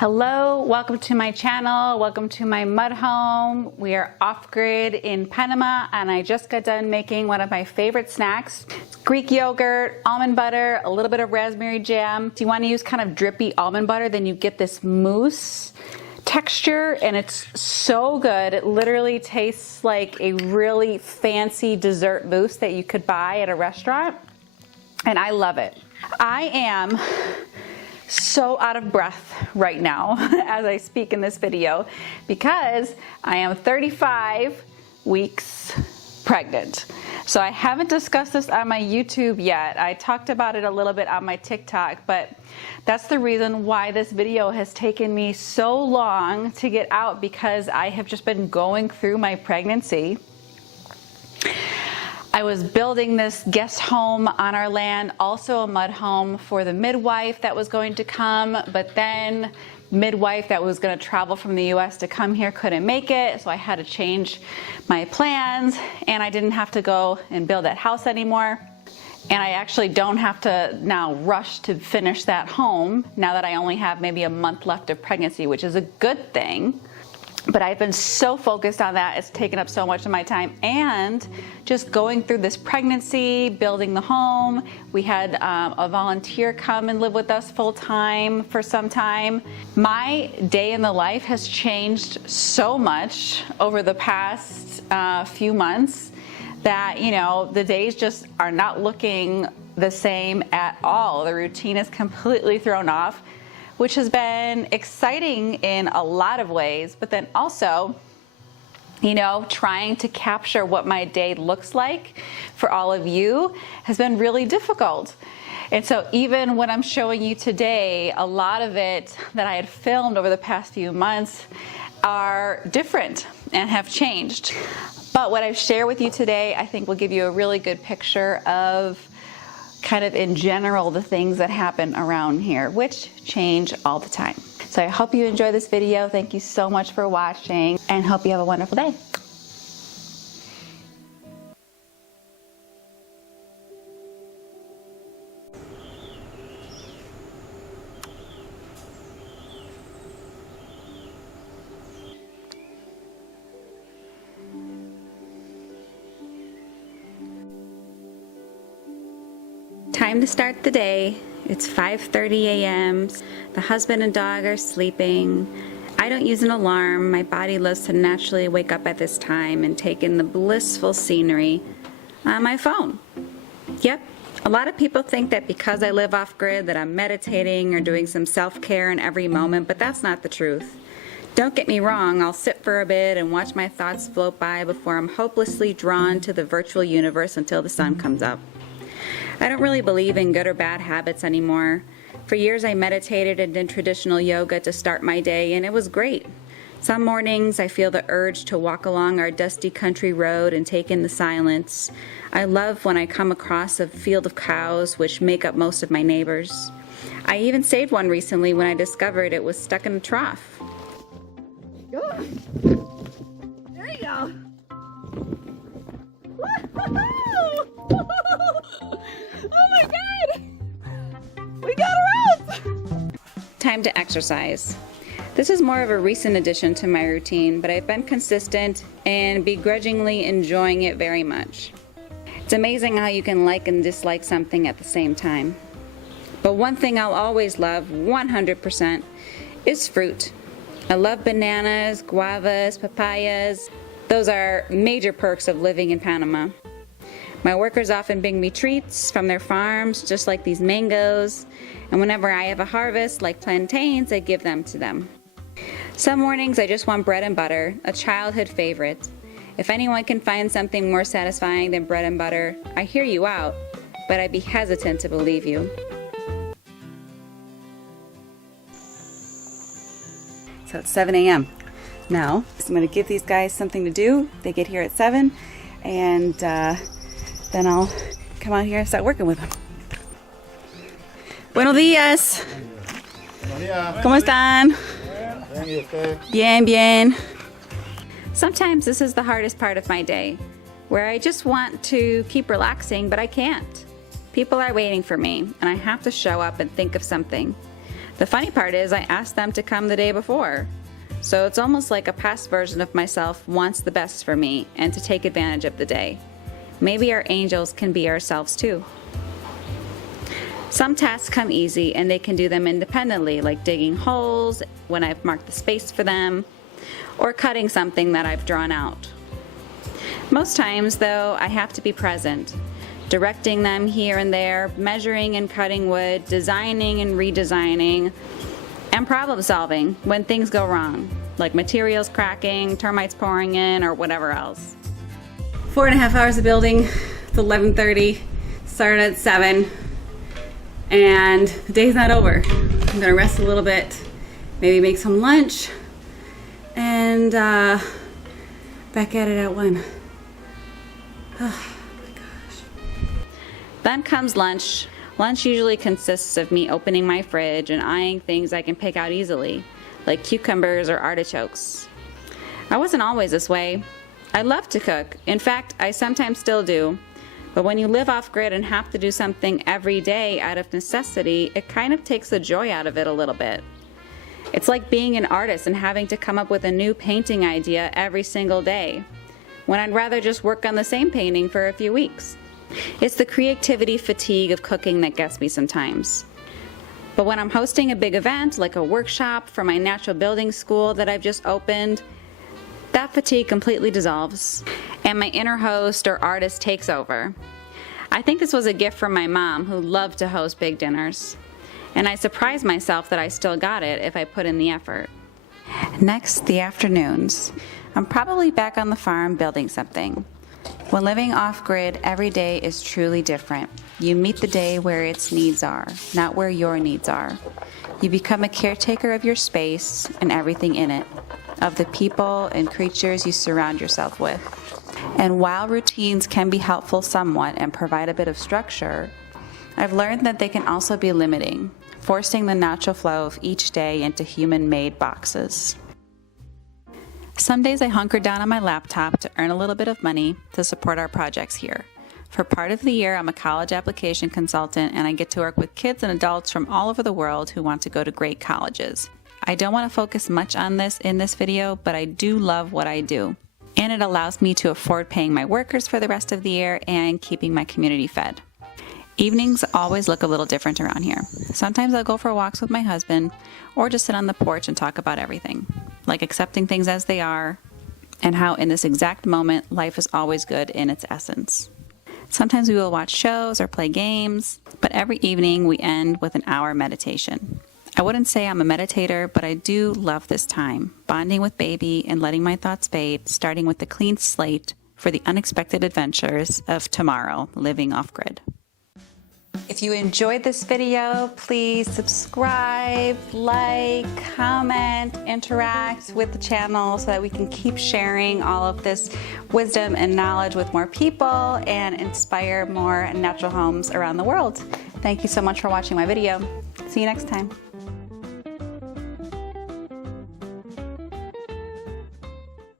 Hello, welcome to my channel. Welcome to my mud home. We are off-grid in Panama and I just got done making one of my favorite snacks. It's Greek yogurt, almond butter, a little bit of raspberry jam. If you want to use kind of drippy almond butter, then you get this mousse texture and it's so good. It literally tastes like a really fancy dessert mousse that you could buy at a restaurant and I love it. I am so out of breath right now as I speak in this video because I am 35 weeks pregnant. So I haven't discussed this on my YouTube yet. I talked about it a little bit on my TikTok, but that's the reason why this video has taken me so long to get out, because I have just been going through my pregnancy. I was building this guest home on our land, also a mud home for the midwife that was going to come, but then midwife that was going to travel from the US to come here couldn't make it, so I had to change my plans and I didn't have to go and build that house anymore. And I actually don't have to now rush to finish that home now that I only have maybe a month left of pregnancy, which is a good thing. But I've been so focused on that, it's taken up so much of my time, and just going through this pregnancy, building the home. We had a volunteer come and live with us full time for some time. My day in the life has changed so much over the past few months that, you know, the days just are not looking the same at all. The routine is completely thrown off, which has been exciting in a lot of ways, but then also, you know, trying to capture what my day looks like for all of you has been really difficult. And so even what I'm showing you today, a lot of it that I had filmed over the past few months are different and have changed. But what I've shared with you today, I think will give you a really good picture of kind of in general the things that happen around here, which change all the time. So I hope you enjoy this video. Thank you so much for watching and hope you have a wonderful day. Time to start the day. It's 5:30 a.m. The husband and dog are sleeping. I don't use an alarm. My body loves to naturally wake up at this time and take in the blissful scenery on my phone. Yep, a lot of people think that because I live off-grid that I'm meditating or doing some self-care in every moment, but that's not the truth. Don't get me wrong, I'll sit for a bit and watch my thoughts float by before I'm hopelessly drawn to the virtual universe until the sun comes up. I don't really believe in good or bad habits anymore. For years I meditated and did traditional yoga to start my day, and it was great. Some mornings I feel the urge to walk along our dusty country road and take in the silence. I love when I come across a field of cows, which make up most of my neighbors. I even saved one recently when I discovered it was stuck in a trough. There you go. Oh my God! We got her out! Time to exercise. This is more of a recent addition to my routine, but I've been consistent and begrudgingly enjoying it very much. It's amazing how you can like and dislike something at the same time. But one thing I'll always love 100% is fruit. I love bananas, guavas, papayas. Those are major perks of living in Panama. My workers often bring me treats from their farms, just like these mangoes, and whenever I have a harvest, like plantains, I give them to them. Some mornings I just want bread and butter, a childhood favorite. If anyone can find something more satisfying than bread and butter, I hear you out, but I'd be hesitant to believe you. So it's 7 a.m. now. So I'm going to give these guys something to do. They get here at 7, and then I'll come out here and start working with them. Buenos días. ¿Cómo están? Bien, bien. Sometimes this is the hardest part of my day, where I just want to keep relaxing, but I can't. People are waiting for me, and I have to show up and think of something. The funny part is I asked them to come the day before. So it's almost like a past version of myself wants the best for me and to take advantage of the day. Maybe our angels can be ourselves too. Some tasks come easy and they can do them independently, like digging holes when I've marked the space for them, or cutting something that I've drawn out. Most times, though, I have to be present, directing them here and there, measuring and cutting wood, designing and redesigning, and problem solving when things go wrong, like materials cracking, termites pouring in, or whatever else. 4.5 hours of building. It's 11:30, started at 7, and the day's not over. I'm gonna rest a little bit, maybe make some lunch, and back at it at 1. Oh my gosh. Then comes lunch. Lunch usually consists of me opening my fridge and eyeing things I can pick out easily, like cucumbers or artichokes. I wasn't always this way. I love to cook. In fact, I sometimes still do. But when you live off-grid and have to do something every day out of necessity, it kind of takes the joy out of it a little bit. It's like being an artist and having to come up with a new painting idea every single day, when I'd rather just work on the same painting for a few weeks. It's the creativity fatigue of cooking that gets me sometimes. But when I'm hosting a big event, like a workshop for my natural building school that I've just opened, that fatigue completely dissolves, and my inner host or artist takes over. I think this was a gift from my mom, who loved to host big dinners. And I surprise myself that I still got it if I put in the effort. Next, the afternoons. I'm probably back on the farm building something. When living off-grid, every day is truly different. You meet the day where its needs are, not where your needs are. You become a caretaker of your space and everything in it, of the people and creatures you surround yourself with. And while routines can be helpful somewhat and provide a bit of structure, I've learned that they can also be limiting, forcing the natural flow of each day into human-made boxes. Some days I hunker down on my laptop to earn a little bit of money to support our projects here. For part of the year, I'm a college application consultant, and I get to work with kids and adults from all over the world who want to go to great colleges. I don't want to focus much on this in this video, but I do love what I do. And it allows me to afford paying my workers for the rest of the year and keeping my community fed. Evenings always look a little different around here. Sometimes I'll go for walks with my husband, or just sit on the porch and talk about everything, like accepting things as they are, and how in this exact moment, life is always good in its essence. Sometimes we will watch shows or play games, but every evening we end with an hour meditation. I wouldn't say I'm a meditator, but I do love this time, bonding with baby and letting my thoughts fade, starting with a clean slate for the unexpected adventures of tomorrow, living off-grid. If you enjoyed this video, please subscribe, like, comment, interact with the channel so that we can keep sharing all of this wisdom and knowledge with more people and inspire more natural homes around the world. Thank you so much for watching my video. See you next time.